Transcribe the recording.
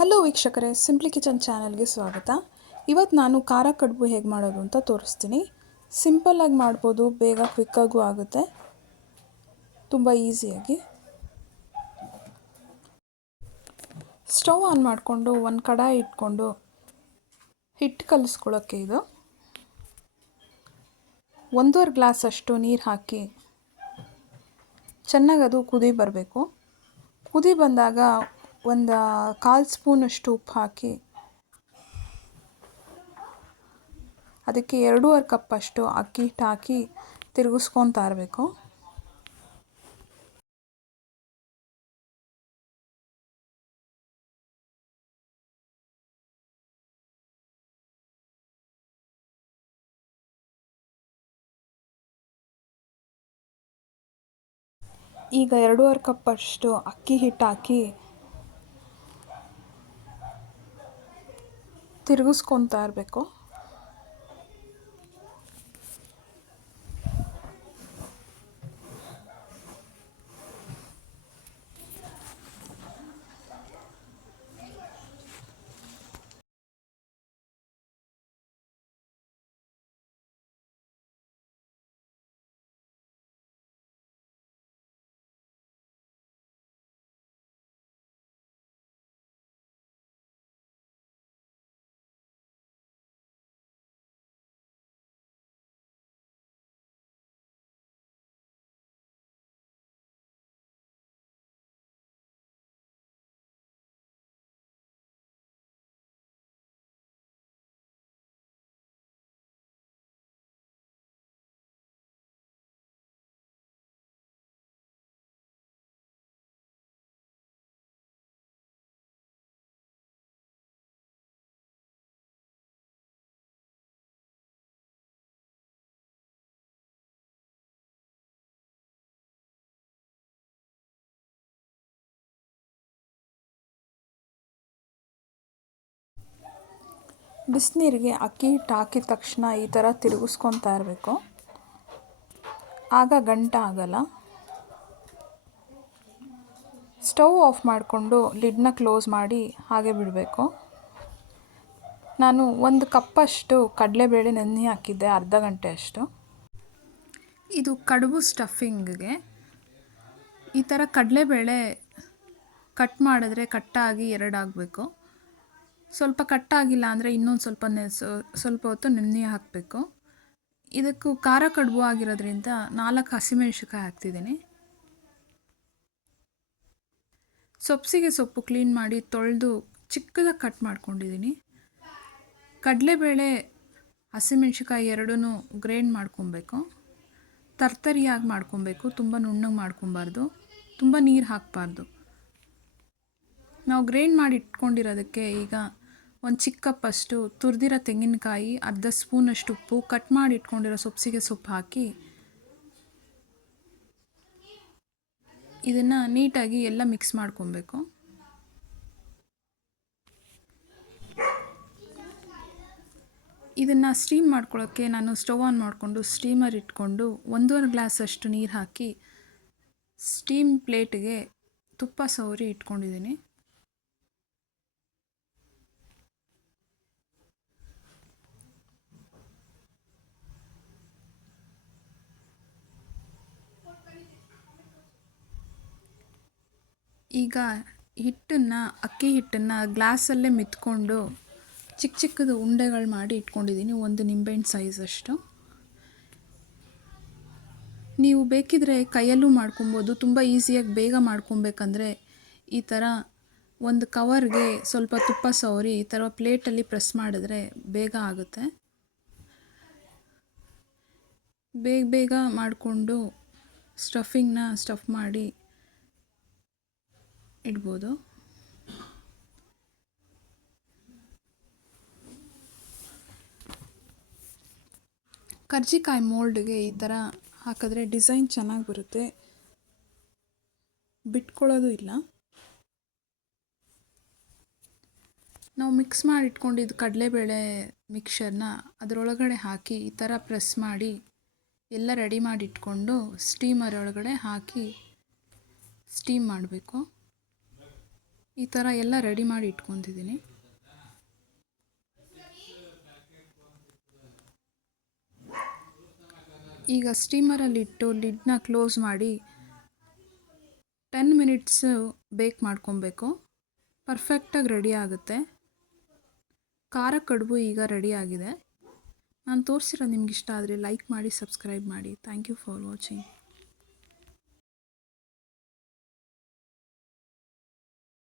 Hello ವೀಕ್ಷಕರೇ simply kitchen ಚಾನಲ್ಗೆ ಸ್ವಾಗತ. ಇವತ್ತು ನಾನು ಖಾರ ಕಡುಬು ಹೇಗೆ ಮಾಡೋದು ಅಂತ ತೋರಿಸ್ತೀನಿ. ಸಿಂಪಲ್ಲಾಗಿ ಮಾಡ್ಬೋದು, ಬೇಗ ಕ್ವಿಕ್ಕಾಗೂ ಆಗುತ್ತೆ. ತುಂಬ ಈಸಿಯಾಗಿ. ಸ್ಟವ್ ಆನ್ ಮಾಡಿಕೊಂಡು ಒಂದು ಕಡಾಯಿ ಇಟ್ಕೊಂಡು ಹಿಟ್ಟು ಕಲಿಸ್ಕೊಳ್ಳೋಕ್ಕೆ ಇದು. ಒಂದೂವರೆ ಗ್ಲಾಸ್ ಅಷ್ಟು ನೀರು ಹಾಕಿ ಚೆನ್ನಾಗಿ ಅದು ಕುದಿ ಬರಬೇಕು. ಕುದಿ ಬಂದಾಗ ಒಂದು ಕಾಲು ಸ್ಪೂನಷ್ಟು ಉಪ್ಪು ಹಾಕಿ. ಅದಕ್ಕೆ ಎರಡೂವರೆ ಕಪ್ಪಷ್ಟು ಅಕ್ಕಿ ಹಿಟ್ಟು ಹಾಕಿ ತಿರುಗಿಸ್ಕೊತಾ ಇರಬೇಕು ಈಗ ಎರಡೂವರೆ ಕಪ್ಪಷ್ಟು ಅಕ್ಕಿ ಹಿಟ್ಟು ಹಾಕಿ ತಿರುಗಿಸ್ಕೊತಾ ಇರಬೇಕು. ಬಿಸಿನೀರಿಗೆ ಅಕ್ಕಿ ಹಿಟ್ಟು ಹಾಕಿದ ತಕ್ಷಣ ಈ ಥರ ತಿರುಗಿಸ್ಕೊತಾ ಇರಬೇಕು. ಆಗ ಗಂಟ ಆಗಲ್ಲ. ಸ್ಟವ್ ಆಫ್ ಮಾಡಿಕೊಂಡು ಲಿಡ್ನ ಕ್ಲೋಸ್ ಮಾಡಿ ಹಾಗೆ ಬಿಡಬೇಕು. ನಾನು ಒಂದು ಕಪ್ಪಷ್ಟು ಕಡಲೆಬೇಳೆ ನೆನೆ ಹಾಕಿದ್ದೆ, ಅರ್ಧ ಗಂಟೆ ಅಷ್ಟು. ಇದು ಕಡುಬು ಸ್ಟಫಿಂಗ್ಗೆ. ಈ ಥರ ಕಡಲೆಬೇಳೆ ಕಟ್ ಮಾಡಿದ್ರೆ ಕಟ್ಟಾಗಿ ಎರಡಾಗಬೇಕು. ಸ್ವಲ್ಪ ಕಟ್ಟಾಗಿಲ್ಲ ಅಂದರೆ ಇನ್ನೊಂದು ಸ್ವಲ್ಪ ನೆ ಸ್ವಲ್ಪ ಹೊತ್ತು ನೆನೆ ಹಾಕಬೇಕು. ಇದಕ್ಕೂ ಖಾರ ಕಡುಬು ಆಗಿರೋದ್ರಿಂದ ನಾಲ್ಕು ಹಸಿಮೆಣ್ಸಿಕಾಯಿ ಹಾಕ್ತಿದ್ದೀನಿ. ಸೊಪ್ಸಿಗೆ ಸೊಪ್ಪು ಕ್ಲೀನ್ ಮಾಡಿ ತೊಳೆದು ಚಿಕ್ಕದಾಗಿ ಕಟ್ ಮಾಡ್ಕೊಂಡಿದ್ದೀನಿ. ಕಡಲೆಬೇಳೆ ಹಸಿಮೆಣ್ಸಿಕಾಯಿ ಎರಡೂ ಗ್ರೈಂಡ್ ಮಾಡ್ಕೊಬೇಕು. ತರ್ತರಿಯಾಗಿ ಮಾಡ್ಕೊಬೇಕು, ತುಂಬ ನುಣ್ಣಗೆ ಮಾಡ್ಕೊಬಾರ್ದು, ತುಂಬ ನೀರು ಹಾಕಬಾರ್ದು. ನಾವು ಗ್ರೈಂಡ್ ಮಾಡಿ ಇಟ್ಕೊಂಡಿರೋದಕ್ಕೆ ಈಗ ಒಂದು ಚಿಕ್ಕ ಕಪ್ಪಷ್ಟು ತುರಿದಿರೋ ತೆಂಗಿನಕಾಯಿ, ಅರ್ಧ ಸ್ಪೂನಷ್ಟು ಉಪ್ಪು ಕಟ್ ಮಾಡಿ ಇಟ್ಕೊಂಡಿರೋ ಸೊಪ್ಸಿಗೆ ಸೊಪ್ಪು ಹಾಕಿ ಇದನ್ನು ನೀಟಾಗಿ ಎಲ್ಲ ಮಿಕ್ಸ್ ಮಾಡ್ಕೊಬೇಕು. ಇದನ್ನು ಸ್ಟೀಮ್ ಮಾಡ್ಕೊಳ್ಳೋಕ್ಕೆ ನಾನು ಸ್ಟವ್ ಆನ್ ಮಾಡಿಕೊಂಡು ಸ್ಟೀಮರ್ ಇಟ್ಕೊಂಡು ಒಂದೂವರೆ ಗ್ಲಾಸಷ್ಟು ನೀರು ಹಾಕಿ ಸ್ಟೀಮ್ ಪ್ಲೇಟ್ಗೆ ತುಪ್ಪ ಸವರಿ ಇಟ್ಕೊಂಡಿದ್ದೀನಿ. ಈಗ ಹಿಟ್ಟನ್ನು, ಅಕ್ಕಿ ಹಿಟ್ಟನ್ನು ಗ್ಲಾಸಲ್ಲೇ ಮಿತ್ಕೊಂಡು ಚಿಕ್ಕ ಚಿಕ್ಕದು ಉಂಡೆಗಳು ಮಾಡಿ ಇಟ್ಕೊಂಡಿದ್ದೀನಿ. ಒಂದು ನಿಂಬೆಹಣ್ಣು ಅಷ್ಟು. ನೀವು ಬೇಕಿದ್ರೆ ಕೈಯಲ್ಲೂ ಮಾಡ್ಕೊಬೋದು. ತುಂಬ ಈಸಿಯಾಗಿ ಬೇಗ ಮಾಡ್ಕೊಬೇಕಂದ್ರೆ ಈ ಥರ ಒಂದು ಕವರ್ಗೆ ಸ್ವಲ್ಪ ತುಪ್ಪ ಸವರಿ ಈ ಥರ ಪ್ಲೇಟಲ್ಲಿ ಪ್ರೆಸ್ ಮಾಡಿದ್ರೆ ಬೇಗ ಆಗುತ್ತೆ. ಬೇಗ ಬೇಗ ಮಾಡಿಕೊಂಡು ಸ್ಟಫಿಂಗ್ನ ಸ್ಟಫ್ ಮಾಡಿ ಇಡ್ಬೋದು. ಕರ್ಜಿಕಾಯಿ ಮೋಲ್ಡ್ಗೆ ಈ ಥರ ಹಾಕಿದ್ರೆ ಡಿಸೈನ್ ಚೆನ್ನಾಗಿ ಬರುತ್ತೆ. ಬಿಟ್ಕೊಳ್ಳೋದು ಇಲ್ಲ. ನಾವು ಮಿಕ್ಸ್ ಮಾಡಿ ಇಟ್ಕೊಂಡಿದ್ದು ಕಡಲೆಬೇಳೆ ಮಿಕ್ಸರ್ನ ಅದರೊಳಗಡೆ ಹಾಕಿ ಈ ಥರ ಪ್ರೆಸ್ ಮಾಡಿ ಎಲ್ಲ ರೆಡಿ ಮಾಡಿ ಇಟ್ಕೊಂಡು ಸ್ಟೀಮರ್ ಒಳಗಡೆ ಹಾಕಿ ಸ್ಟೀಮ್ ಮಾಡಬೇಕು. ಈ ಥರ ಎಲ್ಲ ರೆಡಿ ಮಾಡಿ ಇಟ್ಕೊತಿದ್ದೀನಿ ಈಗ ಸ್ಟೀಮರಲ್ಲಿಟ್ಟು ಲಿಡ್ನ ಕ್ಲೋಸ್ ಮಾಡಿ ಟೆನ್ ಮಿನಿಟ್ಸು ಬೇಕ್ ಮಾಡ್ಕೊಬೇಕು. ಪರ್ಫೆಕ್ಟಾಗಿ ರೆಡಿ ಆಗುತ್ತೆ. ಖಾರ ಕಡುಬು ಈಗ ರೆಡಿ ಆಗಿದೆ. ನಾನು ತೋರಿಸಿರೋ ನಿಮ್ಗೆ ಇಷ್ಟ ಆದರೆ ಲೈಕ್ ಮಾಡಿ ಸಬ್ಸ್ಕ್ರೈಬ್ ಮಾಡಿ. Thank you for watching